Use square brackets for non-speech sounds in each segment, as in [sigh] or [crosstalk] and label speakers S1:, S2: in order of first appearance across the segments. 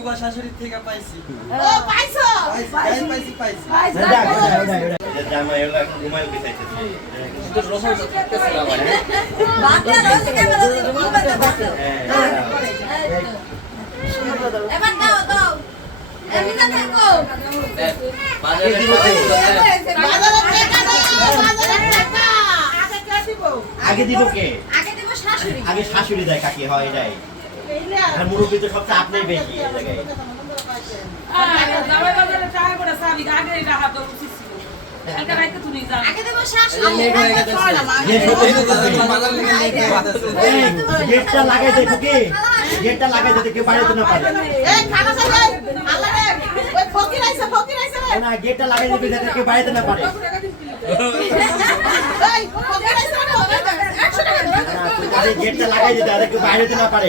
S1: ফুবা শাশুড়ির থেকে পাইছি।
S2: ও পাইছো?
S1: পাইছি পাইছি। পাইছি
S2: এবার দাও দাও। এমনি না থাকো বাজারে টাকা দাও বাজারে টাকা আগে কে দিব
S3: আগে দিব কে?
S2: আগে দিব শাশুড়ি।
S3: আগে শাশুড়ি দেয় কাকে হয় এটাই আর মুরব্বী তো সবচেয়ে আপনাই বেশি গেটটা লাগাই গেটটা লাগাই দে কেউ বাইরে না পারে না গেটটা লাগাই দিবি যাতে কেউ বাইরে না পারে
S2: এই ফকির আইছে রে 100 টাকা দাও
S3: না, তুই আগে গেটটা লাগাই দিতে যাতে কেউ বাইরে না পারে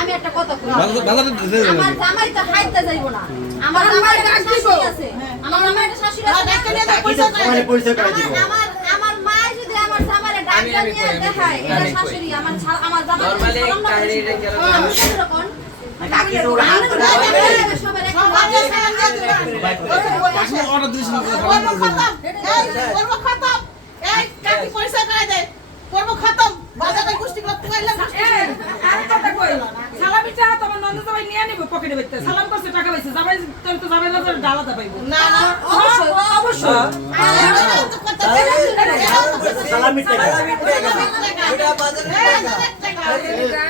S4: আমি একটা কথা আমার জামাই তো হাইতে যাইব না আমার একটা শাশুড়ি আছে আমার জামাই একটা শাশুড়ি আছে আমার আমার মা যদি আমার জামাইরে ডাক্তার নিয়ে দেখায় এটা শাশুড়ি আমার আমার জামাই
S5: অর্ডার দিয়েছিল
S2: পর্ব খতম এই কাকি পরিচয় করে দে পর্ব খতম বাজারে গোষ্ঠী করতে
S6: এই আর কথা কই সালামিটা তোমার নন্দ জামাই নিয়ে নিব পকেটে বাইতে সালাম করছে টাকা পাইছে জামাই তোর তো জামাই বাজারে ডালাতে পাইবো
S2: না না
S6: অবশ্যই অবশ্যই
S3: সালামি টাকা
S1: ওটা বাজারে টাকা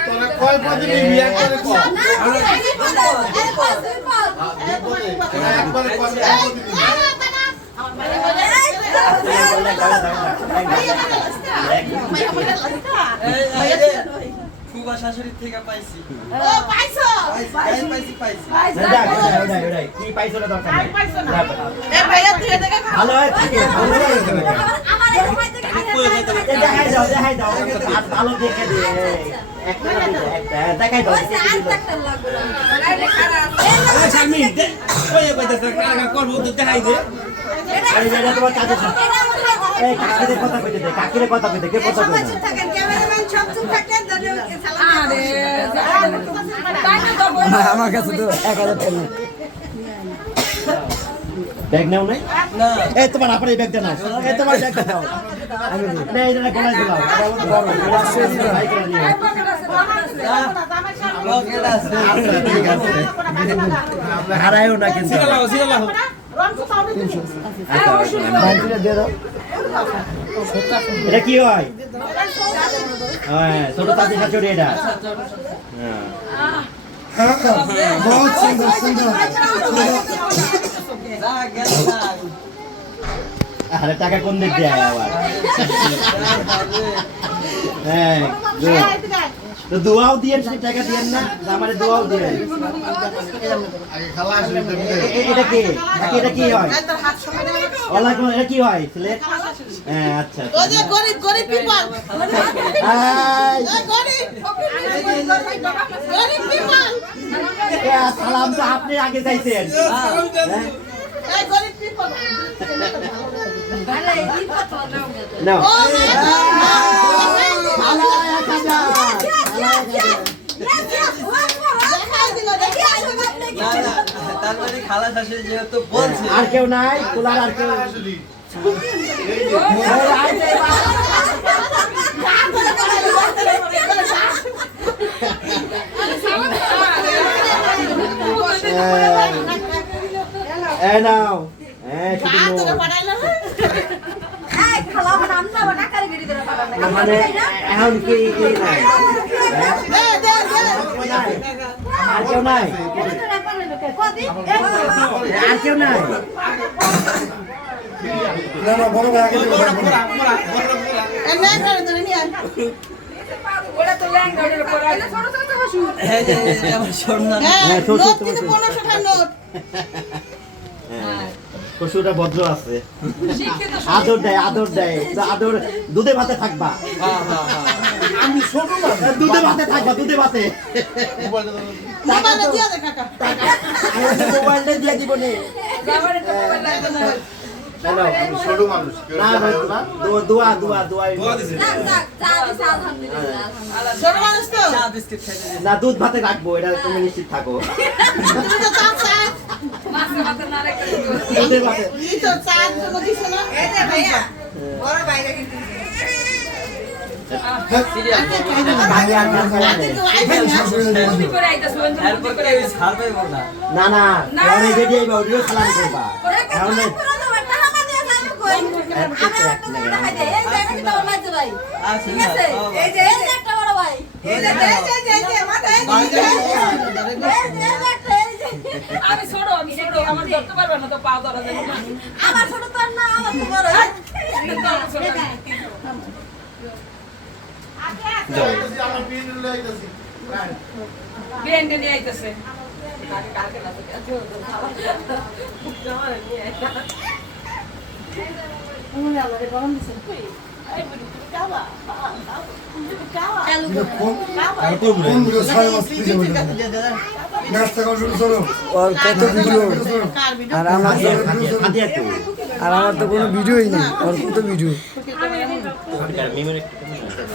S7: তোরা কয় পদিনে বিয়া করে কয় একবারে কয়
S1: এই, এই, এই, ফুবা শাশুড়ির থেকে পাইছি
S2: ও পাইছো
S1: পাইছি পাইছি পাইছি।
S3: কি পাইছো না দরকার নাই।
S2: পাইছো না। এ ভাইয়া তুই খা
S3: ভালো হয় ঠিক আছে, ভালো হয় আছে।
S4: আমার এই সময় থেকে
S3: এ, দেখাই দাও দেখাই দাও আর ভালো দেখে দে একটা একটা দেখাই দাও
S4: আর। ডাক্তার লাগবে না
S5: এই শামি দে ওই কইতাছে কাকা করব তো দেখাই দে
S3: যে এটা তোমার কাজের এই কাকিরে কথা কইতে দে কাকিরে কথা কইতে কে কথা কইতে
S2: থাকেন ক্যামেরাম্যান সব চুপ থাকেন দাদু সালাম
S6: আরে তাই না তো
S7: আমার কাছে তো এক হাজার টাকা
S3: ব্যাগ নাও নাই?
S1: না।
S3: এই তোমার আপনার এই ব্যাগটা নাও। এই ব্যাগটা আমি না এই জন্য দিলাম। আচ্ছা হারায়ও না কিন্তু। এটা কি হয় হ্যাঁ ছোট তাঁতি শাশুড়ি এটা হ্যাঁ
S7: বহুত সুন্দর সুন্দর
S3: আরে টাকা কোন দিক দিয়ে আবার? হ্যাঁ. তো দোয়াও টাকা দিয়েন না আমারে দোয়াও এ- এটা কি? এটা কি হয়? ওয়ালাইকুম এটা কি হয় ছেলে? হ্যাঁ আচ্ছা
S2: ও যে গরিব গরিব পিপল গরিব। গরিব পিপল
S3: সালাম তো আপনি আগে চাইছেন। হ্যাঁ?
S2: গরিব পিপল
S3: নাও আর কেউ নাই তোলার আর কেউ
S1: এ নাও। হ্যাঁ শুধু
S8: না?
S4: মানে না
S1: মানে এখন কি কি নাই
S8: দে, দে, দে।
S1: আর কেউ নাই।
S4: কদি
S1: আর কেউ নাই।
S7: না। না বড় ভাই আগে।
S5: মোরা মোরা মোরা
S1: পশুটা ভদ্র আছে। আদর দেয় আদর দেয়। আদর দুধে ভাতে থাকবা।
S2: হ্যাঁ হ্যাঁ হ্যাঁ।
S7: আমি ছোট
S1: দুধে ভাতে থাকবা দুধে ভাতে। মোবাইলটা দিয়ে দিব নে।
S6: না।
S1: না দোয়া দোয়া দোয়া দুধ ভাতে রাখব এটা তুমি নিশ্চিত থাকো। রেডি আইবা ওডিও সালাম করবা।
S4: আমি
S2: আচ্ছা
S6: ছোট, আমি ছোট, আমার ধরতে পারবে না তো পাও ধরা যাবে না।
S4: আমার ছোট তো না আমার তো বড়
S6: কিন্তু আমার ছোট না। বিরিয়ানি নিয়ে আইতাছে।
S5: আর
S9: আমার আর আমার তো কোনো ভিডিওই নেই আর কত ভিডিও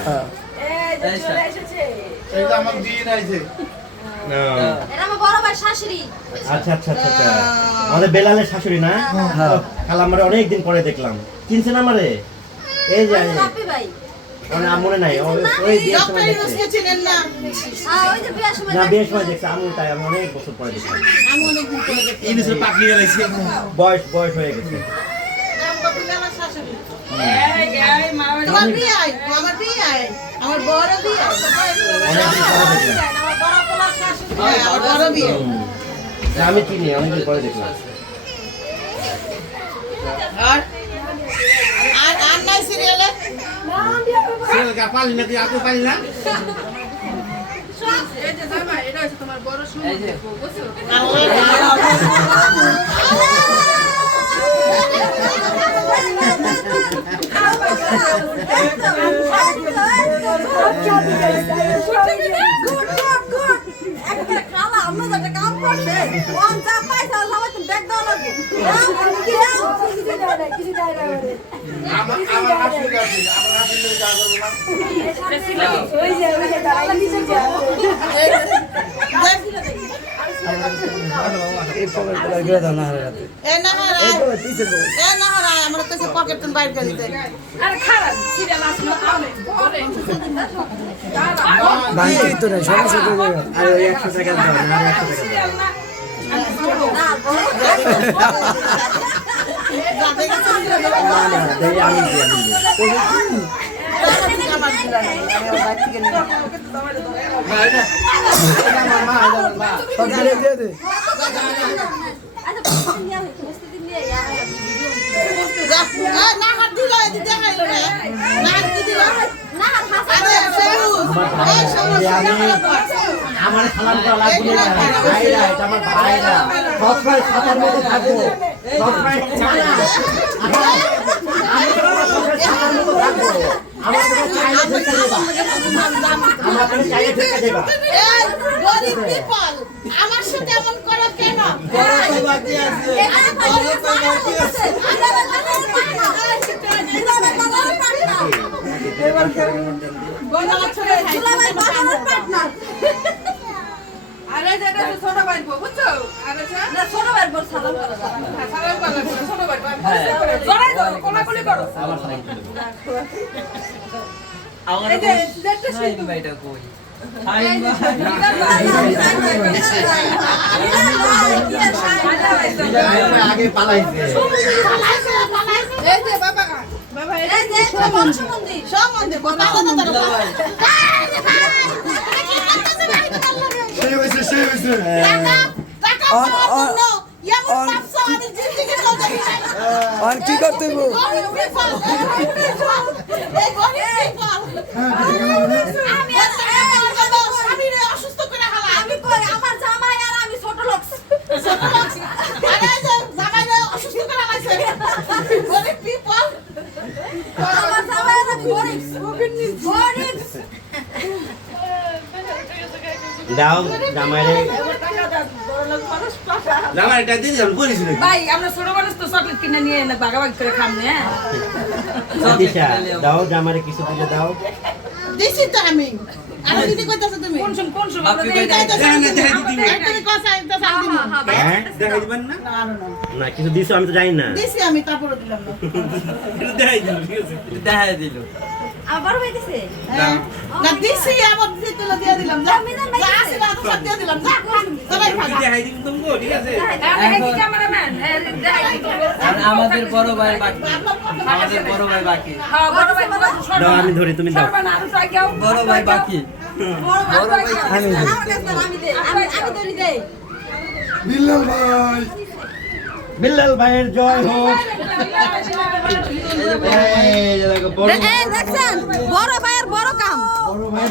S9: হ্যাঁ
S7: এটা আমার
S4: বড় ভাই শাশুড়ি।
S1: আচ্ছা আচ্ছা আচ্ছা আচ্ছা। আমাদের বেলালের শাশুড়ি না?
S9: হ্যাঁ।
S1: খালা আমরা অনেকদিন পরে দেখলাম। চিনছেন আমারে? এই যে মানে আমার মনে নাই। ওই- বিয়ের সময় দেখছে।
S8: না?
S4: হ্যাঁ ওই যে বিয়ার সময়
S1: দেখছে। আমি তাই আমি অনেক বছর পরে দেখলাম।
S8: আমি অনেকদিন পরে দেখি।
S5: ইনিসে পাক নিয়ে লাইছে
S1: বয়স বয়স হয়ে গেছে।
S8: তোমার বিয়ে আয়, আমার বিয়ে আয়, আমার বড় বিয়ে। আমার বড় বড় বিয়ে।
S1: আমি চিনি অনেকদিন পরে দেখলাম।
S8: আর? আর আর নাই সিরিয়ালে
S5: সেল কা পালি না তুই আপু পালি না?
S2: এই যে
S4: খালা [laughs]
S9: এই পকেট করে দাও না হারে
S8: এ না হারা
S9: এই পকেট পিছে পকেট
S8: এ না আমার কাছে পকেট তুমি বাইর করে দিতে।
S6: আরে খারাপ, সিরিয়াল আসলো, আনে, পরে।
S9: ভাঙতেই তো সমস্যা তো জায়গা
S1: আর ওই একশো টাকা দাও না আর একশো টাকা দাও।
S6: সিরিয়াল না,
S4: না
S8: আমার
S1: সালাম করা লাগবে না ভাইরা এটা আমার ভাইরা সবসময় সাথের মধ্যে থাকব সবসময় না, না। আমি সবসময় মধ্যে থাকব আমার চাইলে দেবা আমার চাইলে দেবা
S8: এই আমার সাথে এমন করো কেন
S2: বাকি আছে
S4: এখানে বড় তো বাকি আছে আমরা বাংলার পাটনা
S8: গন্ডালা ছড়ে
S4: দুলাভাই বাংলার পাটনা
S3: আরে যেটা তো ছোট ভাই বুঝছ
S4: ছোট ভাই সালাম করো
S3: সালাম করো, ছোট
S6: ধরো, কোলাকুলি করো।
S2: আমার
S3: এই যে,
S2: ভাইটা কই
S1: আগে পালাইছে
S3: এই যে বাবা,
S9: আর কি করতে।
S3: আমি অসুস্থ করে।
S4: আমি কই আমার জামাই আর আমি ছোট লোক
S3: ছোট লোক, আরে এই যে জামাইরে অসুস্থ করে হালাইছে। গরিব people।
S4: আমার জামাই আর আমি গরিব গরিব
S1: দাও জামাইরে
S5: জামাই এটা দিন যান করিস নাকি
S6: ভাই, আমরা ছোট মানুষ তো চকলেট কিনে নিয়ে এনে ভাগাভাগি করে খাম না, হ্যাঁ?
S1: দিশা দাও জামাইরে কিছু দিলে দাও
S3: দিছি তো আমি। আর দিদি কইতাছো তুমি?
S6: কোন সময়- কোন সময়
S2: আপনি
S6: দেই নাই।
S2: কইতাছেন।
S5: দেখা না দেখা দিদি
S3: তুমি কথা একটা সাল দিমু।
S1: হ্যাঁ
S5: দেখা দিবেন না
S1: না কিছু দিছো আমি তো জানি না
S3: দিছি আমি তারপরে দিলাম না। [laughs]
S5: দেখাই দিল ঠিক আছে
S2: দেখাই দিল
S4: আবার হইতেছে
S3: হ্যাঁ। না। দিছি আবার দিছি তুলে দিয়ে দিলাম যা।
S4: আমি না
S3: যা আছে না তো সব দিয়ে দিলাম যা। সবাই ভাগা
S5: দেখাই দিন তোমাকে ঠিক আছে।
S2: আর আমাদের বড় ভাই বাকি। আমাদের বড় ভাই বাকি।
S6: হ্যাঁ, বড় ভাই,
S1: দাও আমি ধরি তুমি দাও।
S2: বড় ভাই বাকি। বড় ভাই
S9: আমি
S4: আমি দেই আমি আমি দেই
S9: বিল্লাল ভাই।
S1: বিল্লাল ভাইয়ের জয় হোক বড়
S4: ভাইয়ের বড় কাম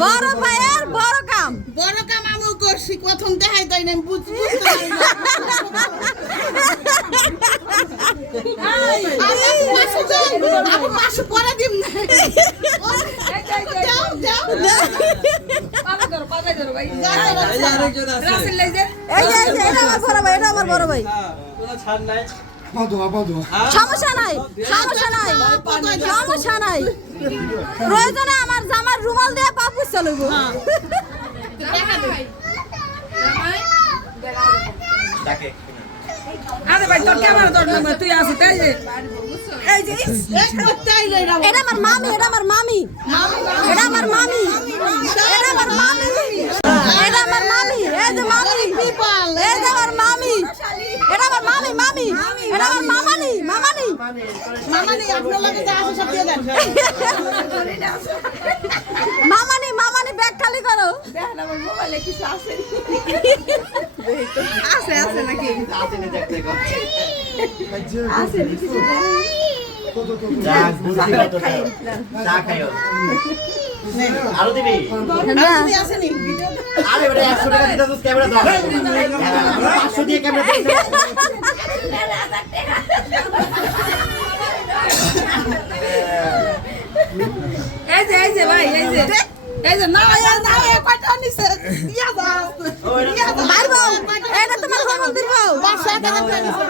S4: বড় ভাইয়ের বড় কাম
S3: বড় কাম আমি করছি প্রথম দেখাই তাই না বুঝ বুঝতে পারি না। আমি মাসে যাই, আমি মাসে পরে দিম না। দাও, দাও, দাও।
S6: পাতা ধরো, পাতা ধরো, ভাই।
S2: এই যে আরেকজন আছে
S6: রাসেল এই যে।
S4: এই যে এই যে, এটা আমার বড় ভাই এটা আমার বড় ভাই
S2: হ্যাঁ, কোনো ছাড় নাই।
S9: পাদো
S4: সমস্যা নাই সমস্যা নাই সমস্যা নাই। প্রয়োজনে আমার জামার রুমাল দিয়ে পা পুষতে লইব।
S6: আরে ভাই, তোর ক্যামেরা ধর তুই আসিস, এই যে। এই যে।
S4: এটা আমার মামি এটা আমার মামি। এটা আমার মামি এটা আমার মামি এটা আমার মামি এই যে মামি এই যে আমার মামি এটা আমার মামি মামি এটা আমার মামানি মামানি
S3: মামা নেই, আপনার লগে যা আছে সব দিয়ে দেন।
S4: মামানি মামানি ব্যাগ খালি করো। আছে আছে নাকি?
S1: আরও দিবি?
S3: আসেনি?
S1: আরে ওটা একশো টাকা দিতে তো ক্যামেরা দাও দিয়ে ক্যামেরা
S6: এই যে, এই যে ভাই, এই যে। এই যে, না,
S3: এই, না, এই কয়টা নিছে? দিয়া দাও। দিয়া দাও।
S4: বউ এটা তোমার কখন দিব
S3: পাঁচশো টাকা নিছে।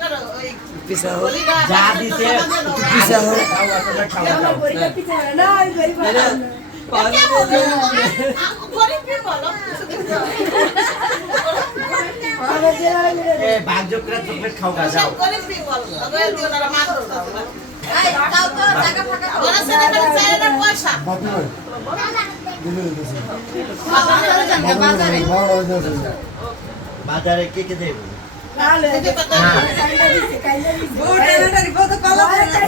S3: করো, ওই
S9: পিছা হোক
S3: গলিটা।
S1: যা দিছে
S9: পিছা হোক
S1: খাওয়া চকলেট খাও
S4: বাজারে
S1: কে কে দেব? না।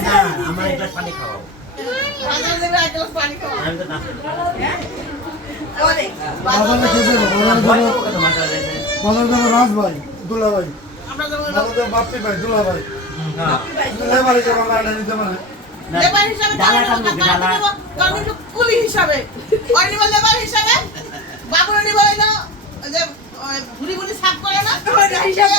S3: না
S1: আমার একটা পানি খাওয়াও।
S3: বাজার
S1: না
S9: রাজ ভাই দুলা ভাই বাপ্পি ভাই দুলা ভাই লেবারে যে বাংলা পারে
S3: লেবার হিসাবে নিব কুলি হিসাবে। ওরা নিব লেবার হিসাবে, বাবুরা নিব হইল যে, ওই ভুড়ি ভুড়ি সাফ করে না, ওই হিসাবে।